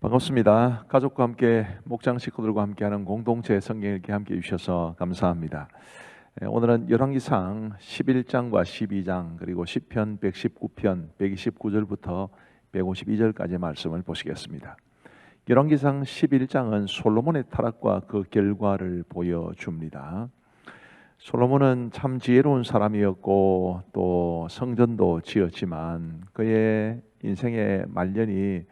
반갑습니다. 가족과 함께 목장 식구들과 함께하는 공동체 성경 읽기 함께 해주셔서 감사합니다. 오늘은 열왕기상 11장과 12장 그리고 시편 119편 129절부터 152절까지 말씀을 보시겠습니다. 열왕기상 11장은 솔로몬의 타락과 그 결과를 보여줍니다. 솔로몬은 참 지혜로운 사람이었고 또 성전도 지었지만 그의 인생의 말년이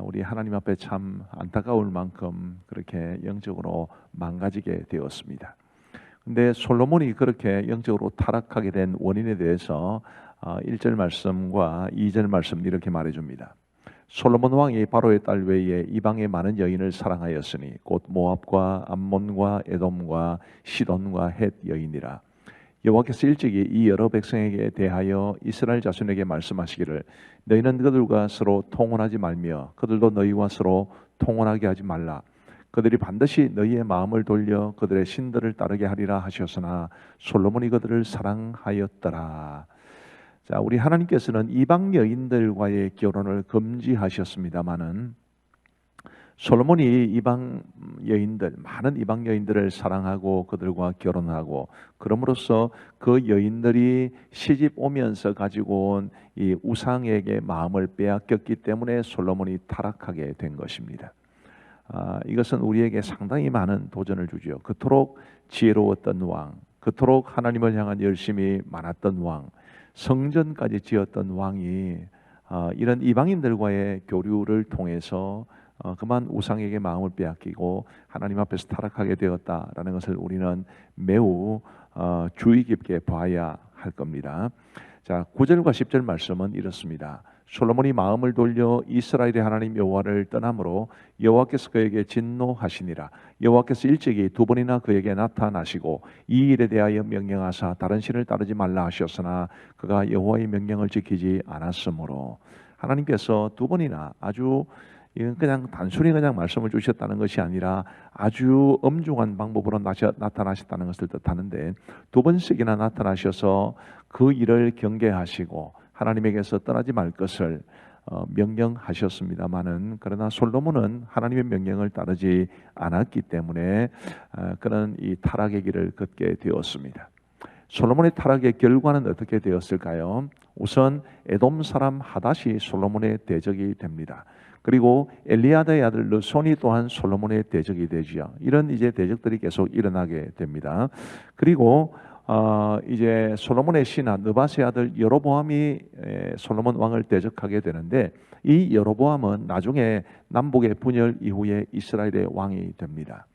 우리 하나님 앞에 참 안타까울 만큼 그렇게 영적으로 망가지게 되었습니다. 근데 솔로몬이 그렇게 영적으로 타락하게 된 원인에 대해서 1절 말씀과 2절 말씀 이렇게 말해줍니다. 솔로몬 왕이 바로의 딸 외에 이방의 많은 여인을 사랑하였으니 곧 모압과 암몬과 에돔과 시돈과 헷 여인이라. 여호와께서 일찍이 이 여러 백성에게 대하여 이스라엘 자손에게 말씀하시기를 너희는 그들과 서로 통혼하지 말며 그들도 너희와 서로 통혼하게 하지 말라. 그들이 반드시 너희의 마음을 돌려 그들의 신들을 따르게 하리라 하셨으나 솔로몬이 그들을 사랑하였더라. 자, 우리 하나님께서는 이방 여인들과의 결혼을 금지하셨습니다마는 솔로몬이 이방 여인들, 많은 이방 여인들을 사랑하고 그들과 결혼하고 그럼으로써 그 여인들이 시집 오면서 가지고 온 이 우상에게 마음을 빼앗겼기 때문에 솔로몬이 타락하게 된 것입니다. 이것은 우리에게 상당히 많은 도전을 주죠. 그토록 지혜로웠던 왕, 그토록 하나님을 향한 열심이 많았던 왕, 성전까지 지었던 왕이 이런 이방인들과의 교류를 통해서 그만 우상에게 마음을 빼앗기고 하나님 앞에서 타락하게 되었다라는 것을 우리는 매우 주의 깊게 봐야 할 겁니다. 자, 9절과 10절 말씀은 이렇습니다. 솔로몬이 마음을 돌려 이스라엘의 하나님 여호와를 떠나므로 여호와께서 그에게 진노하시니라. 여호와께서 일찍이 두 번이나 그에게 나타나시고 이 일에 대하여 명령하사 다른 신을 따르지 말라 하셨으나 그가 여호와의 명령을 지키지 않았으므로 하나님께서 두 번이나 아주 이건 그냥 단순히 그냥 말씀을 주셨다는 것이 아니라 아주 엄중한 방법으로 나타나셨다는 것을 뜻하는데 두 번씩이나 나타나셔서 그 일을 경계하시고 하나님에게서 떠나지 말 것을 명령하셨습니다마는 그러나 솔로몬은 하나님의 명령을 따르지 않았기 때문에 그는 이 타락의 길을 걷게 되었습니다. 솔로몬의 타락의 결과는 어떻게 되었을까요? 우선 에돔 사람 하닷이 솔로몬의 대적이 됩니다. 그리고 엘리아다의 아들 르손이 또한 솔로몬의 대적이 되지요. 이런 이제 대적들이 계속 일어나게 됩니다. 그리고 이제 솔로몬의 신하 느밧의 아들 여로보암이 솔로몬 왕을 대적하게 되는데 이 여로보암은 나중에 남북의 분열 이후에 이스라엘의 왕이 됩니다.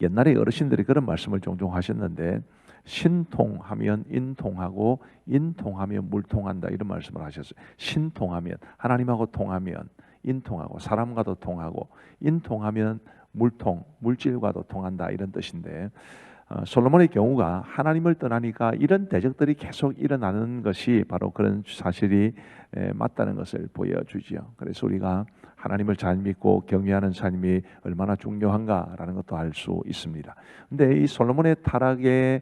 옛날에 어르신들이 그런 말씀을 종종 하셨는데 신통하면 인통하고 인통하면 물통한다 이런 말씀을 하셨어요. 신통하면 하나님하고 통하면 인통하고 사람과도 통하고 인통하면 물통 물질과도 통한다 이런 뜻인데 솔로몬의 경우가 하나님을 떠나니까 이런 대적들이 계속 일어나는 것이 바로 그런 사실이 맞다는 것을 보여주지요. 그래서 우리가 하나님을 잘 믿고 경외하는 삶이 얼마나 중요한가라는 것도 알 수 있습니다. 근데 이 솔로몬의 타락에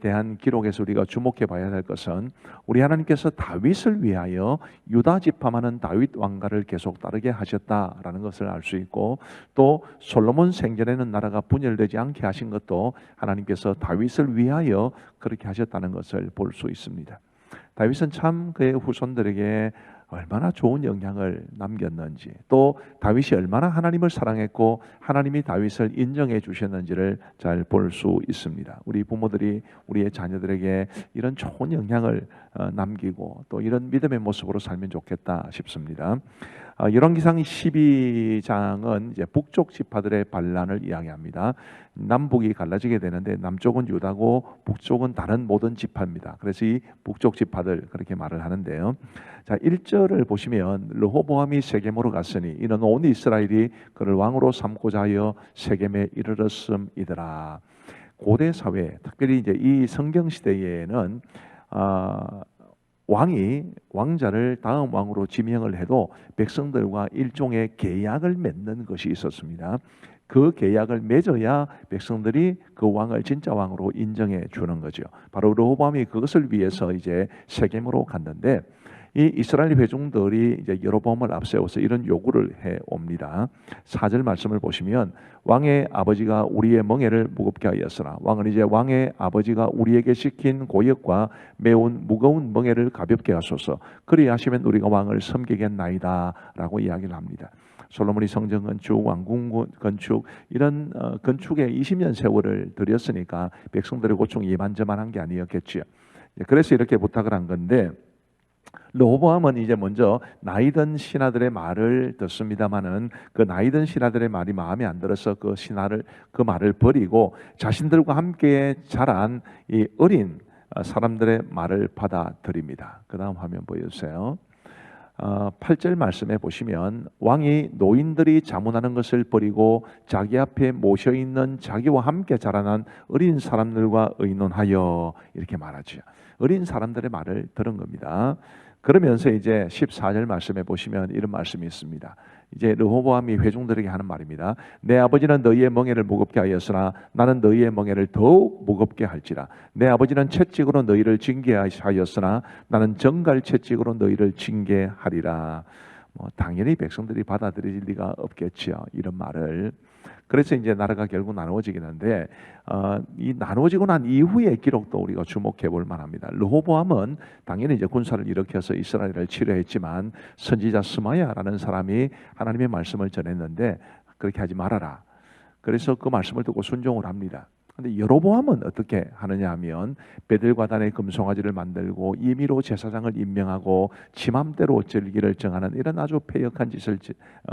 대한 기록에서 우리가 주목해 봐야 할 것은 우리 하나님께서 다윗을 위하여 유다 지파만은 다윗 왕가를 계속 따르게 하셨다라는 것을 알 수 있고 또 솔로몬 생전에는 나라가 분열되지 않게 하신 것도 하나님께서 다윗을 위하여 그렇게 하셨다는 것을 볼 수 있습니다. 다윗은 참 그의 후손들에게 얼마나 좋은 영향을 남겼는지 또 다윗이 얼마나 하나님을 사랑했고 하나님이 다윗을 인정해 주셨는지를 잘 볼 수 있습니다. 우리 부모들이 우리의 자녀들에게 이런 좋은 영향을 남기고 또 이런 믿음의 모습으로 살면 좋겠다 싶습니다. 열왕기상 12장은 이제 북쪽 지파들의 반란을 이야기합니다. 남북이 갈라지게 되는데 남쪽은 유다고 북쪽은 다른 모든 지파입니다. 그래서 이 북쪽 지파들 그렇게 말을 하는데요. 자, 1절을 보시면 르호보암이 세겜으로 갔으니 이는 온 이스라엘이 그를 왕으로 삼고자 하여 세겜에 이르렀음이더라. 고대 사회, 특별히 이제 이 성경 시대에는 왕자를 다음 왕으로 지명을 해도 백성들과 일종의 계약을 맺는 것이 있었습니다. 그 계약을 맺어야 백성들이 그 왕을 진짜 왕으로 인정해 주는 거죠. 바로 르호보암이 그것을 위해서 이제 세겜으로 갔는데 이 이스라엘 회중들이 이제 여로보암을 앞세워서 이런 요구를 해 옵니다. 4절 말씀을 보시면 왕의 아버지가 우리의 멍에를 무겁게 하였으나 왕은 이제 왕의 아버지가 우리에게 시킨 고역과 매운 무거운 멍에를 가볍게 하소서. 그리하시면 우리가 왕을 섬기겠나이다라고 이야기를 합니다. 솔로몬이 성전 건축, 왕궁 건축 이런 건축에 20년 세월을 들였으니까 백성들의 고충이 이만저만한 게 아니었겠지요. 그래서 이렇게 부탁을 한 건데 르호보암은 이제 먼저 나이든 신하들의 말을 듣습니다마는 그 나이든 신하들의 말이 마음에 안 들어서 그 말을 버리고 자신들과 함께 자란 이 어린 사람들의 말을 받아들입니다. 그 다음 화면 보여주세요. 8절 말씀에 보시면 왕이 노인들이 자문하는 것을 버리고 자기 앞에 모셔있는 자기와 함께 자라난 어린 사람들과 의논하여 이렇게 말하죠. 어린 사람들의 말을 들은 겁니다. 그러면서 이제 14절 말씀에 보시면 이런 말씀이 있습니다. 이제 르호보암이 회중들에게 하는 말입니다. 내 아버지는 너희의 멍에를 무겁게 하였으나 나는 너희의 멍에를 더욱 무겁게 할지라. 내 아버지는 채찍으로 너희를 징계하였으나 나는 정갈 채찍으로 너희를 징계하리라. 당연히 백성들이 받아들일 리가 없겠지요. 이런 말을. 그래서 이제 나라가 결국 나누어지긴 한데 이 나누어지고 난 이후의 기록도 우리가 주목해 볼 만합니다. 르호보암은 당연히 이제 군사를 일으켜서 이스라엘을 치료했지만 선지자 스마야라는 사람이 하나님의 말씀을 전했는데 그렇게 하지 말아라. 그래서 그 말씀을 듣고 순종을 합니다. 근데 여로보암은 어떻게 하느냐 하면 베들과단의 금송아지를 만들고 임의로 제사장을 임명하고 지맘대로 절기를 정하는 이런 아주 패역한 짓을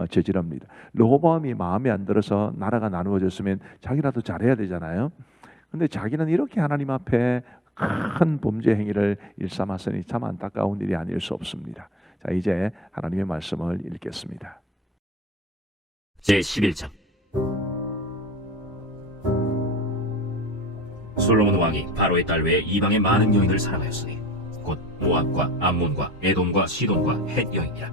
저지릅니다. 르호보암이 마음에 안 들어서 나라가 나누어졌으면 자기라도 잘해야 되잖아요. 근데 자기는 이렇게 하나님 앞에 큰 범죄 행위를 일삼았으니 참 안타까운 일이 아닐 수 없습니다. 자, 이제 하나님의 말씀을 읽겠습니다. 제11장 솔로몬 왕이 바로의 딸 외에 이방의 많은 여인을 사랑하였으니 곧 모압과 암몬과 에돔과 시돈과 헷 여인이라.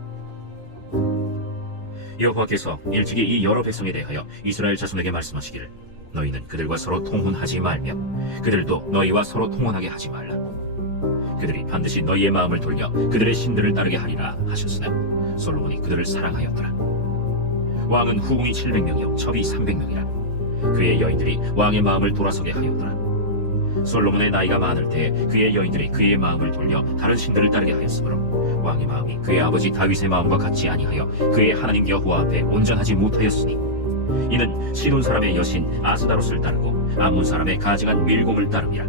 여호와께서 일찍이 이 여러 백성에 대하여 이스라엘 자손에게 말씀하시기를 너희는 그들과 서로 통혼하지 말며 그들도 너희와 서로 통혼하게 하지 말라. 그들이 반드시 너희의 마음을 돌려 그들의 신들을 따르게 하리라 하셨으나 솔로몬이 그들을 사랑하였더라. 왕은 후궁이 700명이요 첩이 300명이라. 그의 여인들이 왕의 마음을 돌아서게 하였더라. 솔로몬의 나이가 많을 때 그의 여인들이 그의 마음을 돌려 다른 신들을 따르게 하였으므로 왕의 마음이 그의 아버지 다윗의 마음과 같지 아니하여 그의 하나님 여호와 앞에 온전하지 못하였으니 이는 시돈 사람의 여신 아스다롯을 따르고 암몬 사람의 가증한 밀곰을 따름이라.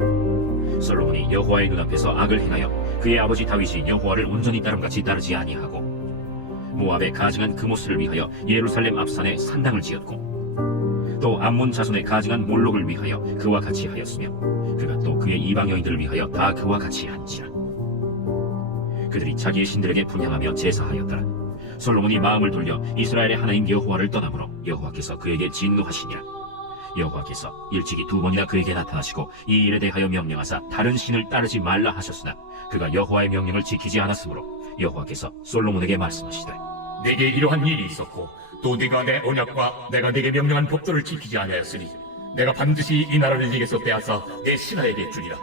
솔로몬이 여호와의 눈앞에서 악을 행하여 그의 아버지 다윗이 여호와를 온전히 따름같이 따르지 아니하고 모압의 가증한 그모스를 위하여 예루살렘 앞산에 산당을 지었고 또 암몬 자손의 가증한 몰록을 위하여 그와 같이 하였으며 그가 또 그의 이방 여인들을 위하여 다 그와 같이 한지라. 그들이 자기의 신들에게 분향하며 제사하였더라. 솔로몬이 마음을 돌려 이스라엘의 하나님 여호와를 떠나므로 여호와께서 그에게 진노하시니라. 여호와께서 일찍이 2번이나 그에게 나타나시고 이 일에 대하여 명령하사 다른 신을 따르지 말라 하셨으나 그가 여호와의 명령을 지키지 않았으므로 여호와께서 솔로몬에게 말씀하시되 내게 이러한 일이 있었고 또 네가 내 언약과 내가 네게 명령한 법도를 지키지 아니하였으니 내가 반드시 이 나라를 네게서 빼앗아 내 신하에게 주리라.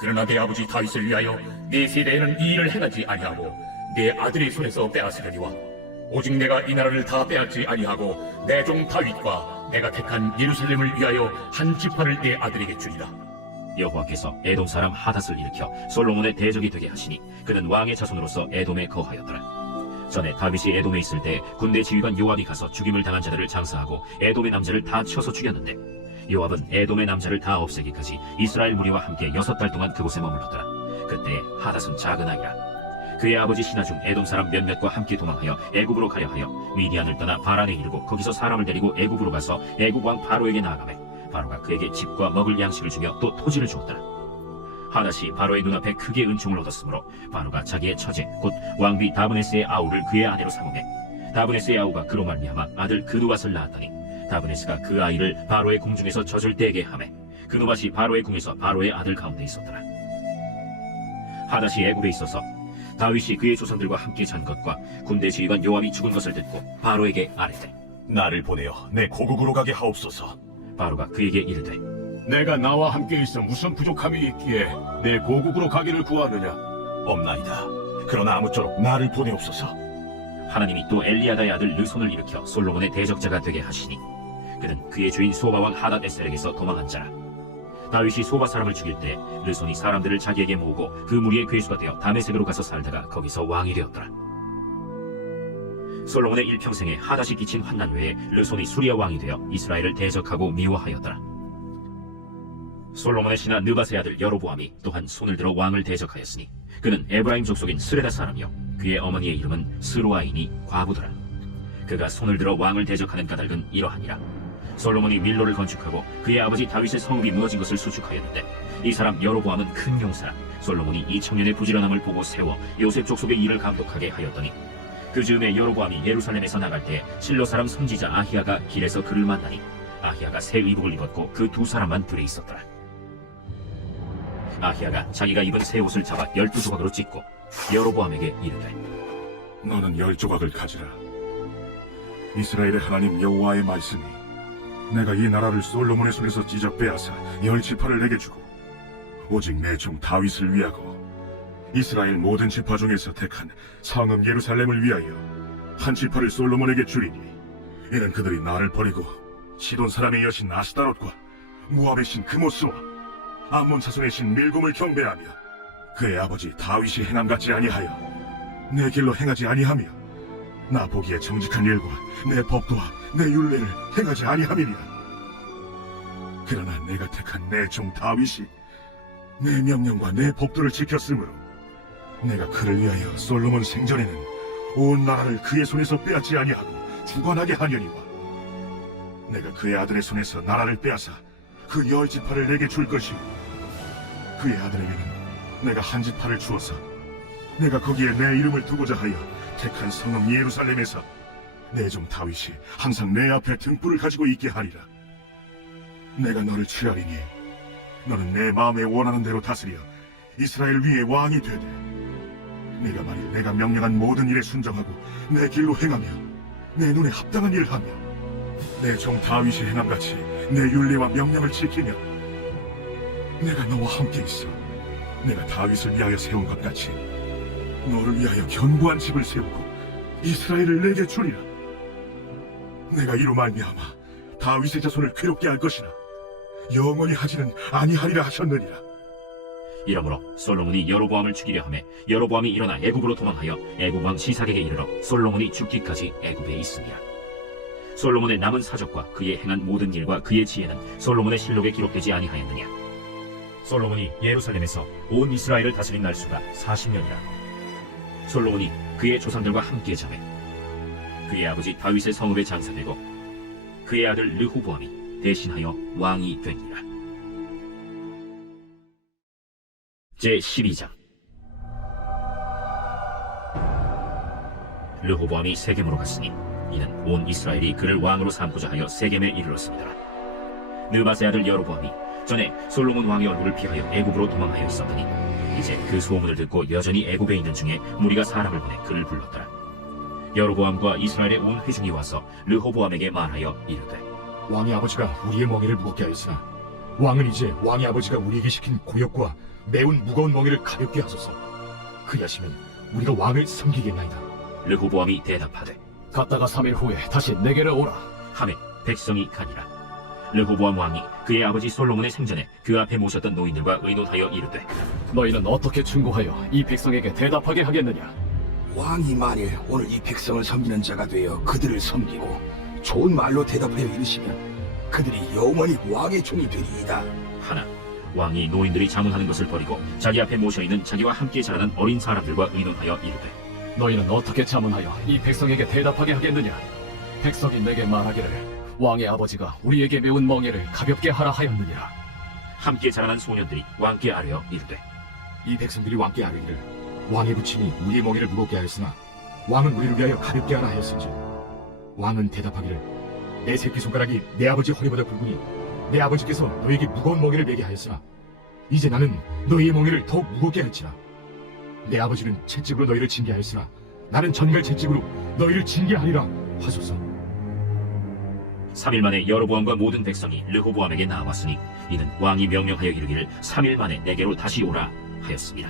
그러나 내 아버지 다윗을 위하여 네 세대에는 이 일을 행하지 아니하고 내 아들의 손에서 빼앗으려니와 오직 내가 이 나라를 다 빼앗지 아니하고 내 종 다윗과 내가 택한 예루살렘을 위하여 한 지파를 내 아들에게 주리라. 여호와께서 에돔 사람 하닷을 일으켜 솔로몬의 대적이 되게 하시니 그는 왕의 자손으로서 에돔에 거하였더라. 전에 다윗이 에돔에 있을 때 군대 지휘관 요압이 가서 죽임을 당한 자들을 장사하고 에돔의 남자를 다 쳐서 죽였는데 요압은 에돔의 남자를 다 없애기까지 이스라엘 무리와 함께 6달 동안 그곳에 머물렀더라. 그때 하닷은 작은 아이라. 그의 아버지 신하 중 에돔 사람 몇몇과 함께 도망하여 애굽으로 가려 하여 미디안을 떠나 바란에 이르고 거기서 사람을 데리고 애굽으로 가서 애굽 왕 바로에게 나아가매 바로가 그에게 집과 먹을 양식을 주며 또 토지를 주었더라. 하닷이 바로의 눈앞에 크게 은총을 얻었으므로 바로가 자기의 처제 곧 왕비 다브네스의 아우를 그의 아내로 삼으매 다브네스의 아우가 그로 말미암아 아들 그누밧을 낳았더니 다브네스가 그 아이를 바로의 궁중에서 젖을 떼게 하매 그누밧이 바로의 궁에서 바로의 아들 가운데 있었더라. 하닷이 애굽에 있어서 다윗이 그의 조상들과 함께 잔 것과 군대 지휘관 요압이 죽은 것을 듣고 바로에게 아뢰되 나를 보내어 내 고국으로 가게 하옵소서. 바로가 그에게 이르되 내가 나와 함께 있어 무슨 부족함이 있기에 내 고국으로 가기를 구하느냐? 없나이다. 그러나 아무쪼록 나를 보내옵소서. 하나님이 또 엘리야다의 아들 르손을 일으켜 솔로몬의 대적자가 되게 하시니 그는 그의 주인 소바 왕 하닷에셀에게서 도망한 자라. 다윗이 소바 사람을 죽일 때 르손이 사람들을 자기에게 모으고 그 무리의 괴수가 되어 다메섹으로 가서 살다가 거기서 왕이 되었더라. 솔로몬의 일평생에 하닷이 끼친 환난 외에 르손이 수리아 왕이 되어 이스라엘을 대적하고 미워하였더라. 솔로몬의 신하 느밧의 아들 여로보암이 또한 손을 들어 왕을 대적하였으니 그는 에브라임 족속인 스레다 사람이요 그의 어머니의 이름은 스로아이니 과부더라. 그가 손을 들어 왕을 대적하는 까닭은 이러하니라. 솔로몬이 밀로를 건축하고 그의 아버지 다윗의 성읍이 무너진 것을 수축하였는데 이 사람 여로보암은 큰 용사라. 솔로몬이 이 청년의 부지런함을 보고 세워 요셉 족속의 일을 감독하게 하였더니 그 즈음에 여로보암이 예루살렘에서 나갈 때 실로 사람 선지자 아히야가 길에서 그를 만나니 아히야가 새 의복을 입었고 그 두 사람만 들에 있었더라. 아히야가 자기가 입은 새 옷을 잡아 12조각으로 찢고 여로보암에게 이르되 너는 10조각을 가지라. 이스라엘의 하나님 여호와의 말씀이 내가 이 나라를 솔로몬의 손에서 찢어 빼앗아 10지파를 내게 주고 오직 내 종 다윗을 위하고 이스라엘 모든 지파 중에서 택한 성읍 예루살렘을 위하여 한 지파를 솔로몬에게 주리니 이는 그들이 나를 버리고 시돈 사람의 여신 아스타롯과 모압의 신 그모스와 암몬 자손의 신 밀곰을 경배하며 그의 아버지 다윗이 행함 같지 아니하여 내 길로 행하지 아니하며 나 보기에 정직한 일과 내 법도와 내 율례를 행하지 아니함이니라. 그러나 내가 택한 내 종 다윗이 내 명령과 내 법도를 지켰으므로 내가 그를 위하여 솔로몬 생전에는 온 나라를 그의 손에서 빼앗지 아니하고 주관하게 하려니와 내가 그의 아들의 손에서 나라를 빼앗아 그 10지파를 내게 줄 것이고 그의 아들에게는 내가 한 지파를 주어서 내가 거기에 내 이름을 두고자 하여 택한 성읍 예루살렘에서 내 종 다윗이 항상 내 앞에 등불을 가지고 있게 하리라. 내가 너를 취하리니 너는 내 마음에 원하는 대로 다스려 이스라엘 위에 왕이 되되 네가 만일 내가 명령한 모든 일에 순종하고 내 길로 행하며 내 눈에 합당한 일을 하며 내 종 다윗이 행함같이 내 율례와 명령을 지키며 내가 너와 함께 있어 내가 다윗을 위하여 세운 것 같이 너를 위하여 견고한 집을 세우고 이스라엘을 내게 주리라. 내가 이로 말미암아 다윗의 자손을 괴롭게 할 것이나 영원히 하지는 아니하리라 하셨느니라. 이러므로 솔로몬이 여로보암을 죽이려 하매 여로보암이 일어나 애굽으로 도망하여 애굽 왕 시삭에게 이르러 솔로몬이 죽기까지 애굽에 있으니라. 솔로몬의 남은 사적과 그의 행한 모든 일과 그의 지혜는 솔로몬의 실록에 기록되지 아니하였느냐. 솔로몬이 예루살렘에서 온 이스라엘을 다스린 날수가 40년이라. 솔로몬이 그의 조상들과 함께 자매 그의 아버지 다윗의 성읍에 장사되고 그의 아들 르호보암이 대신하여 왕이 되니라. 제12장. 르호보암이 세겜으로 갔으니 이는 온 이스라엘이 그를 왕으로 삼고자 하여 세겜에 이르렀습니다. 느밧의 아들 여로보암이 전에 솔로몬 왕의 얼굴을 피하여 애굽으로 도망하여 있었더니 이제 그 소문을 듣고 여전히 애굽에 있는 중에 무리가 사람을 보내 그를 불렀더라. 여로보암과 이스라엘의 온 회중이 와서 르호보암에게 말하여 이르되 왕의 아버지가 우리의 멍에를 무겁게 하였으나 왕은 이제 왕의 아버지가 우리에게 시킨 고역과 매운 무거운 멍에를 가볍게 하소서. 그리하시면 우리가 왕을 섬기겠나이다. 르호보암이 대답하되 갔다가 3일 후에 다시 내게로 오라. 하매 백성이 가니라. 르호보암 왕이 그의 아버지 솔로몬의 생전에 그 앞에 모셨던 노인들과 의논하여 이르되 너희는 어떻게 충고하여 이 백성에게 대답하게 하겠느냐? 왕이 만일 오늘 이 백성을 섬기는 자가 되어 그들을 섬기고 좋은 말로 대답하여 이르시면 그들이 영원히 왕의 종이 되리이다. 하나 왕이 노인들이 자문하는 것을 버리고 자기 앞에 모셔있는 자기와 함께 자라는 어린 사람들과 의논하여 이르되 너희는 어떻게 자문하여 이 백성에게 대답하게 하겠느냐? 백성이 내게 말하기를 왕의 아버지가 우리에게 매운 멍에를 가볍게 하라 하였느니라. 함께 자라난 소년들이 왕께 아뢰어 이르되 이 백성들이 왕께 아뢰기를 왕의 부친이 우리의 멍에를 무겁게 하였으나 왕은 우리를 위하여 가볍게 하라 하였은지 왕은 대답하기를 내 새끼손가락이 내 아버지 허리보다 굵으니 내 아버지께서 너에게 무거운 멍에를 매게 하였으나 이제 나는 너희의 멍에를 더욱 무겁게 할지라. 내 아버지는 채찍으로 너희를 징계하였으나 나는 전갈 채찍으로 너희를 징계하리라 하소서. 3일 만에 여로보암과 모든 백성이 르호보암에게 나왔으니 이는 왕이 명령하여 이르기를 3일 만에 내게로 다시 오라 하였습니다.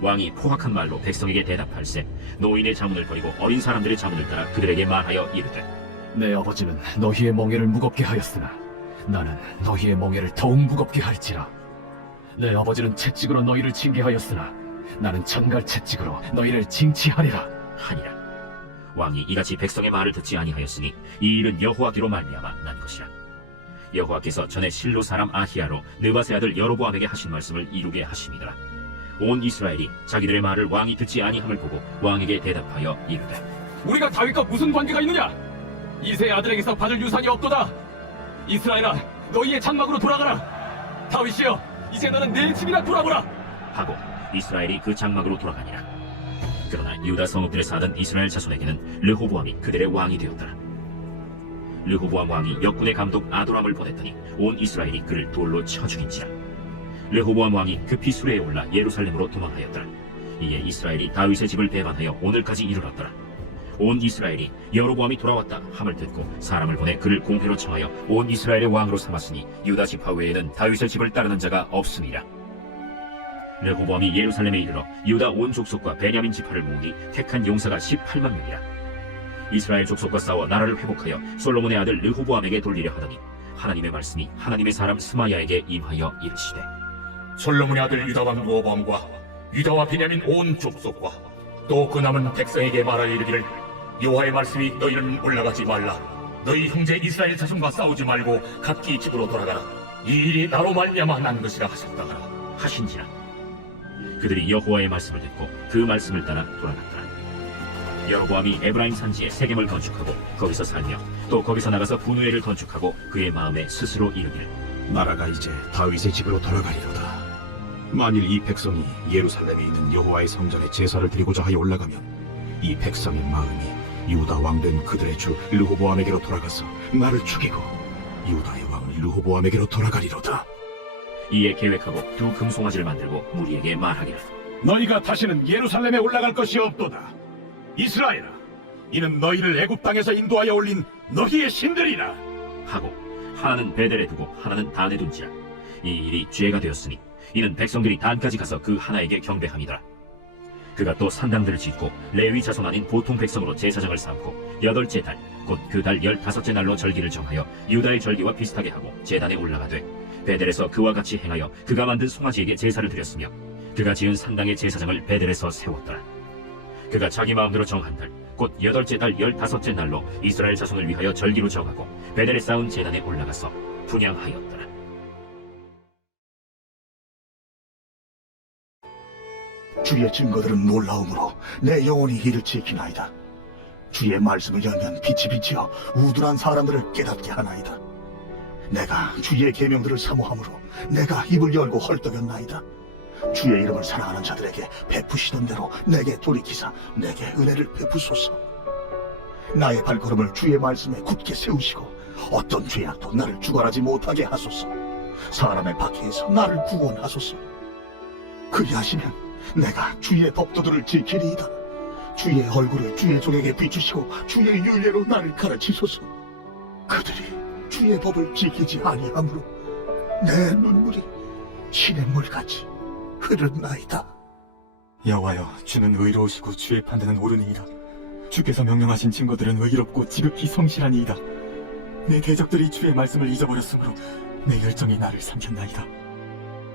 왕이 포악한 말로 백성에게 대답할세 노인의 자문을 버리고 어린 사람들의 자문을 따라 그들에게 말하여 이르되 내 아버지는 너희의 멍에를 무겁게 하였으나 나는 너희의 멍에를 더욱 무겁게 할지라. 내 아버지는 채찍으로 너희를 징계하였으나 나는 전갈 채찍으로 너희를 징치하리라. 하니라. 왕이 이같이 백성의 말을 듣지 아니하였으니 이 일은 여호와께로 말미암아 난 것이라. 여호와께서 전에 실로 사람 아히야로 느바세 아들 여로보암에게 하신 말씀을 이루게 하심이더라. 온 이스라엘이 자기들의 말을 왕이 듣지 아니함을 보고 왕에게 대답하여 이르되 우리가 다윗과 무슨 관계가 있느냐? 이새의 아들에게서 받을 유산이 없도다. 이스라엘아, 너희의 장막으로 돌아가라. 다윗이여, 이제 너는 내 집이나 돌아보라. 하고 이스라엘이 그 장막으로 돌아가니라. 그러나 유다 성읍들에 사던 이스라엘 자손에게는 르호보암이 그들의 왕이 되었더라. 르호보암 왕이 역군의 감독 아도람을 보냈더니 온 이스라엘이 그를 돌로 쳐 죽인지라. 르호보암 왕이 급히 수레에 올라 예루살렘으로 도망하였더라. 이에 이스라엘이 다윗의 집을 배반하여 오늘까지 이르렀더라. 온 이스라엘이 여로보암이 돌아왔다 함을 듣고 사람을 보내 그를 공회로 청하여 온 이스라엘의 왕으로 삼았으니 유다 지파 외에는 다윗의 집을 따르는 자가 없음이라. 르호보암이 예루살렘에 이르러 유다 온 족속과 베냐민 지파를 모으니 택한 용사가 18만 명이라. 이스라엘 족속과 싸워 나라를 회복하여 솔로몬의 아들 르호보암에게 돌리려 하더니 하나님의 말씀이 하나님의 사람 스마야에게 임하여 이르시되 솔로몬의 아들 유다 왕 르호보암과 유다와 베냐민 온 족속과 또 그 남은 백성에게 말하여 이르기를 여호와의 말씀이 너희는 올라가지 말라. 너희 형제 이스라엘 자손과 싸우지 말고 각기 집으로 돌아가라. 이 일이 나로 말미암아 난 것이라 하셨다가 하신지라. 그들이 여호와의 말씀을 듣고 그 말씀을 따라 돌아갔더라. 여로보암이 에브라임 산지에 세겜을 건축하고 거기서 살며 또 거기서 나가서 분우엘을 건축하고 그의 마음에 스스로 이르기를 나라가 이제 다윗의 집으로 돌아가리로다. 만일 이 백성이 예루살렘에 있는 여호와의 성전에 제사를 드리고자 하여 올라가면 이 백성의 마음이 유다 왕된 그들의 주 르호보암에게로 돌아가서 나를 죽이고 유다의 왕 르호보암에게로 돌아가리로다. 이에 계획하고 두 금송아지를 만들고 무리에게 말하기를 너희가 다시는 예루살렘에 올라갈 것이 없도다. 이스라엘아, 이는 너희를 애굽 땅에서 인도하여 올린 너희의 신들이라. 하고 하나는 베델에 두고 하나는 단에 둔지라. 이 일이 죄가 되었으니 이는 백성들이 단까지 가서 그 하나에게 경배함이더라. 그가 또 산당들을 짓고 레위 자손 아닌 보통 백성으로 제사장을 삼고 8째 달 곧 그 달 15째 날로 절기를 정하여 유다의 절기와 비슷하게 하고 제단에 올라가되 베델에서 그와 같이 행하여 그가 만든 송아지에게 제사를 드렸으며 그가 지은 산당의 제사장을 베델에서 세웠더라. 그가 자기 마음대로 정한 달 곧 8째 달 15째 날로 이스라엘 자손을 위하여 절기로 정하고 베델에 쌓은 제단에 올라가서 분향하였더라. 주의 증거들은 놀라움으로 내 영혼이 이를 지키나이다. 주의 말씀을 열면 빛이 비치어 우둔한 사람들을 깨닫게 하나이다. 내가 주의 계명들을 사모함으로 내가 입을 열고 헐떡였나이다. 주의 이름을 사랑하는 자들에게 베푸시던 대로 내게 돌이키사 내게 은혜를 베푸소서. 나의 발걸음을 주의 말씀에 굳게 세우시고 어떤 죄악도 나를 주관하지 못하게 하소서. 사람의 박해에서 나를 구원하소서. 그리하시면 내가 주의 법도들을 지키리이다. 주의 얼굴을 주의 종에게 비추시고 주의 윤례로 나를 가르치소서. 그들이 주의 법을 지키지 아니하므로 내 눈물이 시냇물같이 흐르나이다. 여호와여, 주는 의로우시고 주의 판단은 옳으니이다. 주께서 명령하신 증거들은 의롭고 지극히 성실하니이다. 내 대적들이 주의 말씀을 잊어버렸으므로 내 열정이 나를 삼켰나이다.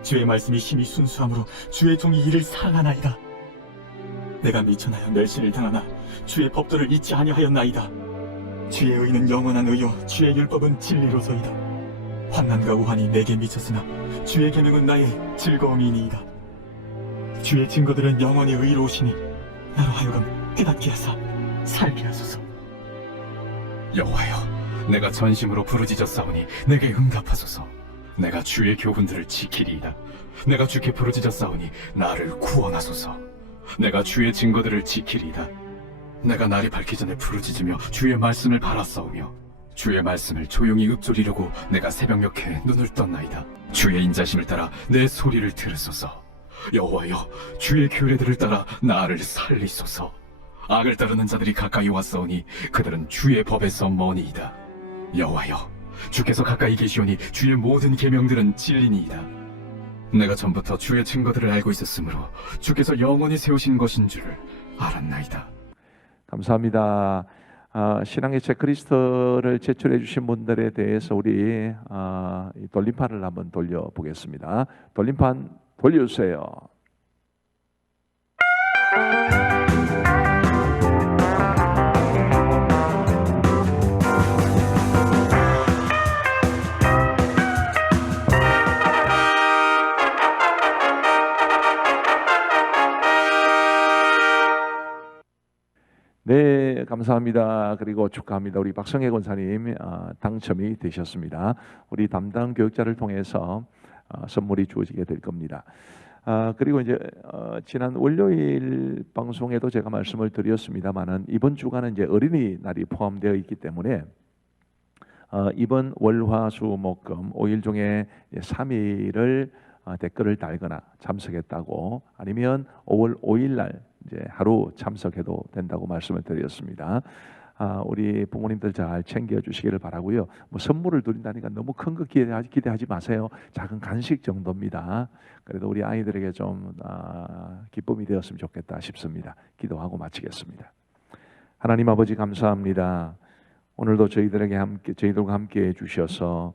주의 말씀이 심히 순수함으로 주의 종이 이를 사랑하나이다. 내가 미천하여 멸신을 당하나 주의 법도를 잊지 아니하였나이다. 주의 의는 영원한 의요 주의 율법은 진리로소이다. 환난과 우환이 내게 미쳤으나 주의 계명은 나의 즐거움이니이다. 주의 증거들은 영원히 의로우시니 나로 하여금 깨닫게 하사 살게 하소서. 여호와여, 내가 전심으로 부르짖었사오니 내게 응답하소서. 내가 주의 교훈들을 지키리이다. 내가 주께 부르짖었사오니 나를 구원하소서. 내가 주의 증거들을 지키리이다. 내가 날이 밝기 전에 부르짖으며 주의 말씀을 바라싸우며 주의 말씀을 조용히 읊조리려고 내가 새벽녘에 눈을 떴나이다. 주의 인자심을 따라 내 소리를 들으소서. 여호와여, 주의 규례들을 따라 나를 살리소서. 악을 따르는 자들이 가까이 왔사오니 그들은 주의 법에서 머니이다. 여호와여, 주께서 가까이 계시오니 주의 모든 계명들은 진리니이다. 내가 전부터 주의 증거들을 알고 있었으므로 주께서 영원히 세우신 것인 줄을 알았나이다. 감사합니다. 신앙의 체크리스트를 제출해 주신 분들에 대해서 우리 이 돌림판을 한번 돌려보겠습니다. 돌림판 돌려주세요. 네, 감사합니다. 그리고 축하합니다. 우리 박성혜 권사님 당첨이 되셨습니다. 우리 담당 교육자를 통해서 선물이 주어지게 될 겁니다. 그리고 이제 지난 월요일 방송에도 제가 말씀을 드렸습니다만은 이번 주간은 이제 어린이날이 포함되어 있기 때문에 이번 월화수목금 5일 중에 3일을 댓글을 달거나 참석했다고 아니면 5월 5일 날 이제 하루 참석해도 된다고 말씀을 드렸습니다. 우리 부모님들 잘 챙겨주시기를 바라고요. 뭐 선물을 드린다니까 너무 큰 거 기대하지 마세요. 작은 간식 정도입니다. 그래도 우리 아이들에게 좀 기쁨이 되었으면 좋겠다 싶습니다. 기도하고 마치겠습니다. 하나님 아버지 감사합니다. 오늘도 저희들과 함께 해주셔서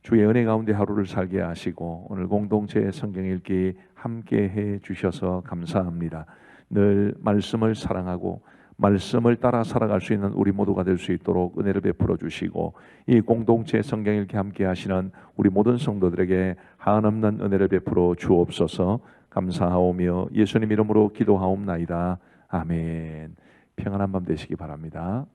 주의 은혜 가운데 하루를 살게 하시고 오늘 공동체 성경 읽기 함께 해주셔서 감사합니다. 늘 말씀을 사랑하고 말씀을 따라 살아갈 수 있는 우리 모두가 될 수 있도록 은혜를 베풀어 주시고 이 공동체 성경 읽기 함께 하시는 우리 모든 성도들에게 한없는 은혜를 베풀어 주옵소서. 감사하오며 예수님 이름으로 기도하옵나이다. 아멘. 평안한 밤 되시기 바랍니다.